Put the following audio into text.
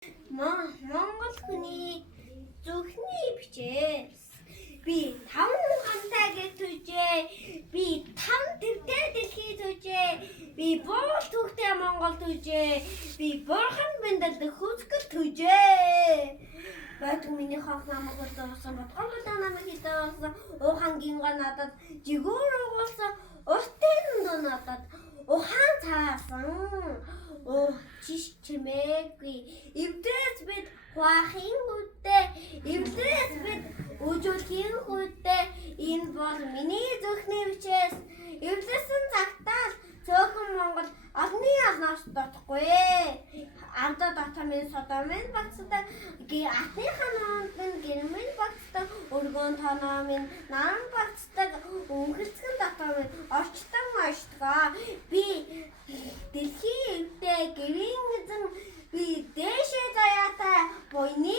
Монгол хүний зүрхний бичээс би 5 хантай гэж төжээ. Би 5 тэртээ дэлхий төжээ. Би бол түүхтэй Монгол төжээ. Би бурхан бэндэлдэг хүсгэл төжээ. Байтугай миний хонх намайг өдөөсөн, ботгоолоо намайг хитээсэн, ухангийн надад жигүүр угуулсан, уртын надад ухан цаасан. Чиш чимээгүй. Эвдрээс бид хуахын үедээ, эвдрээс бид үжүүлэхийн үедээ энэ бол миний зүрхний бичээс. Эвдрээсэн цагтаа цөөхөн Монгол олны алнаас дотохгүй. Амтаа дотор минь содоо минь багцдаг, атныхан хонд минь гэр минь багцдаг, өргөөн тоноо минь наран багцдаг, өнгөрцгөн дотор минь орчтон очтгоо. Би дэлхийн өвдөө гэрийн эзэн, би дээшээ заяатай буйны